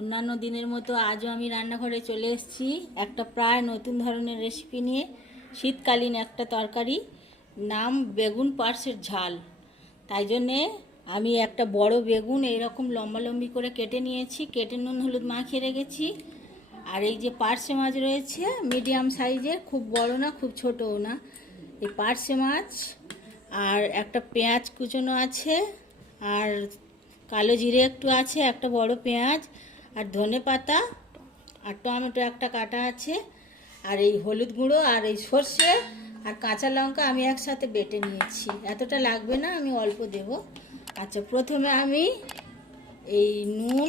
অন্যান্য দিনের মতো আজও আমি রান্নাঘরে চলে এসেছি একটা প্রায় নতুন ধরনের রেসিপি নিয়ে। শীতকালীন একটা তরকারি, নাম বেগুন পার্সের ঝাল। তাই জন্যে আমি একটা বড় বেগুন এইরকম লম্বালম্বি করে কেটে নিয়েছি, কেটে নুন হলুদ মাখিয়ে রেখেছি। আর এই যে পার্সে মাছ রয়েছে মিডিয়াম সাইজের, খুব বড় না খুব ছোটও না, এই পার্সে মাছ। আর একটা পেঁয়াজ কুচনো আছে, আর কালো জিরে একটু আছে, একটা বড় পেঁয়াজ, আর ধনে পাতা, আর টমেটো একটা কাটা আছে, আর এই হলুদ গুঁড়ো, আর এই সর্ষে আর কাঁচা লঙ্কা আমি একসাথে বেটে নিয়েছি। এতটা লাগবে না, আমি অল্প দেব। আচ্ছা, প্রথমে আমি এই নুন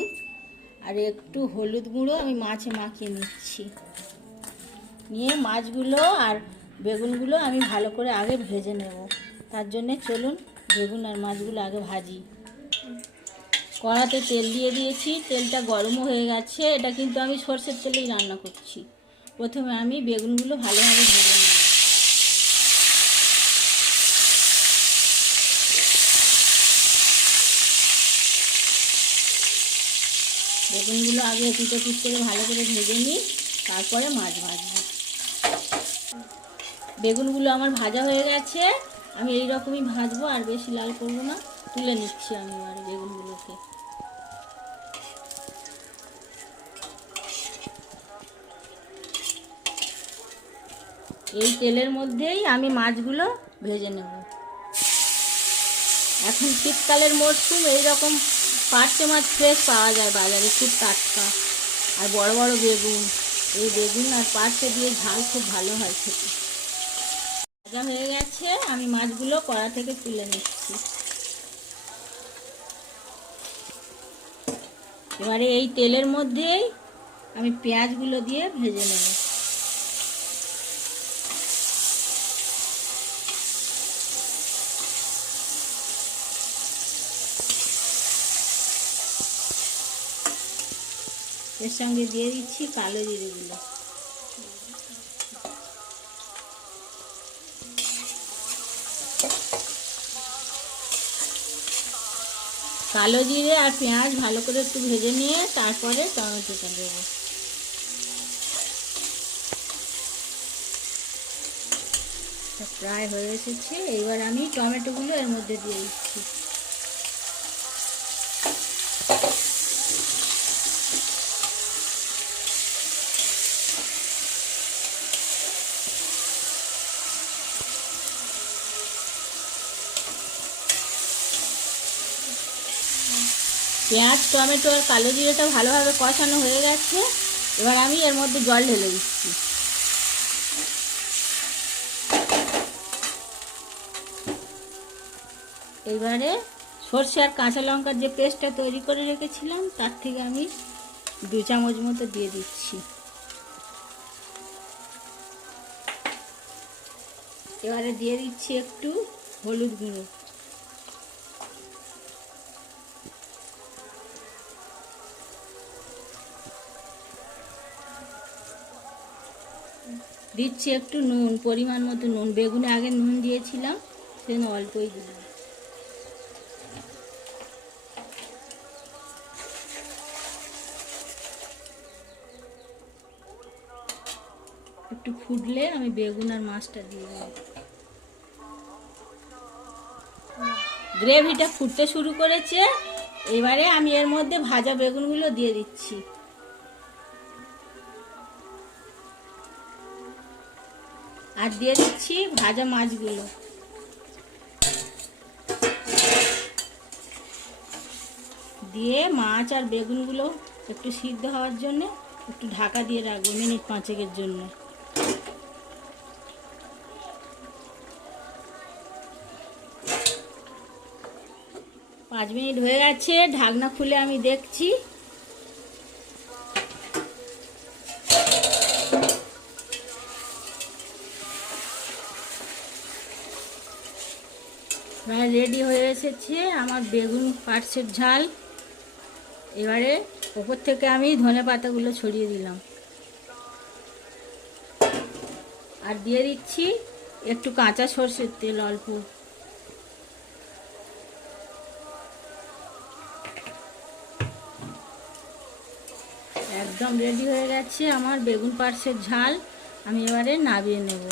আর একটু হলুদ গুঁড়ো আমি মাছে মাখিয়ে নিচ্ছি। নিয়ে মাছগুলো আর বেগুনগুলো আমি ভালো করে আগে ভেজে নেব। তার জন্যে চলুন বেগুন আর মাছগুলো আগে ভাজি। কড়াতে তেল দিয়ে দিয়েছি, তেলটা গরমও হয়ে গেছে। এটা কিন্তু আমি সরষের তেলেই রান্না করছি। প্রথমে আমি বেগুনগুলো ভালোভাবে ভেজে নেব। বেগুনগুলো আগে পিঠে পিঠ করে ভালো করে ভেজে নিই, তারপরে মাছ ভাজবো। বেগুনগুলো আমার ভাজা হয়ে গেছে, আমি এই রকমই ভাজবো, আর বেশি লাল করবো না। তুলে নিচ্ছি আমি এবারে বেগুনগুলোকে। এই তেলের মধ্যেই আমি মাছগুলো ভেজে নেব। এখন শীতকালের মরশুম, এইরকম পার্সে মাছ ফ্রেশ পাওয়া যায় বাজারে, খুব টাটকা আর বড় বড় বেগুন। এই বেগুন আর পার্সে দিয়ে ঝাল খুব ভালো হয় খেতে। ভাজা হয়ে গেছে, আমি মাছগুলো কড়া থেকে তুলে নিচ্ছি। এবারে এই তেলের মধ্যেই আমি পেঁয়াজগুলো দিয়ে ভেজে নেব। এর সঙ্গে দিয়ে দিচ্ছি কালো জিরেগুলো। কালো জিরে আর পেঁয়াজ ভালো করে একটু ভেজে নিয়ে তারপরে টমেটোটা দেবো। প্রায় হয়ে এসেছে, এইবার আমি টমেটোগুলো এর মধ্যে দিয়ে দিচ্ছি। পেঁয়াজ টমেটো আর কালো জিরেটা ভালোভাবে কষানো হয়ে গেছে, এবার আমি এর মধ্যে জল ঢেলে দিচ্ছি। এবারে সর্ষে আর কাঁচা লঙ্কার যে পেস্টটা তৈরি করে রেখেছিলাম তার থেকে আমি 2 চামচ মতো দিয়ে দিচ্ছি। এবারে দিয়ে দিচ্ছি একটু হলুদ গুঁড়ো। দিচ্ছি একটু নুন, পরিমাণ মতো নুন। বেগুনে আগে নুন দিয়েছিলাম, সেজন্য অল্পই দিলাম। একটু ফুটলে আমি বেগুন আর মাছটা দিয়ে দেব। গ্রেভিটা ফুটতে শুরু করেছে, এবারে আমি এর মধ্যে ভাজা বেগুনগুলো দিয়ে দিচ্ছি। আর দিয়ে দিচ্ছি ভাজা মাছগুলো। দিয়ে মাছ আর বেগুনগুলো একটু সিদ্ধ হওয়ার জন্য একটু ঢাকা দিয়ে রাখবো মিনিট 5-এর জন্য। 5 মিনিট হয়ে গেছে, ঢাকনা খুলে আমি দেখছি। প্রায় রেডি হয়ে এসেছে আমার বেগুন পার্সের ঝাল। এবারে ওপর থেকে আমি ধনে পাতাগুলো ছড়িয়ে দিলাম, আর দিয়ে দিচ্ছি একটু কাঁচা সরষের তেল অল্প। একদম রেডি হয়ে গেছে আমার বেগুন পার্সের ঝাল। আমি এবারে নামিয়ে নেব।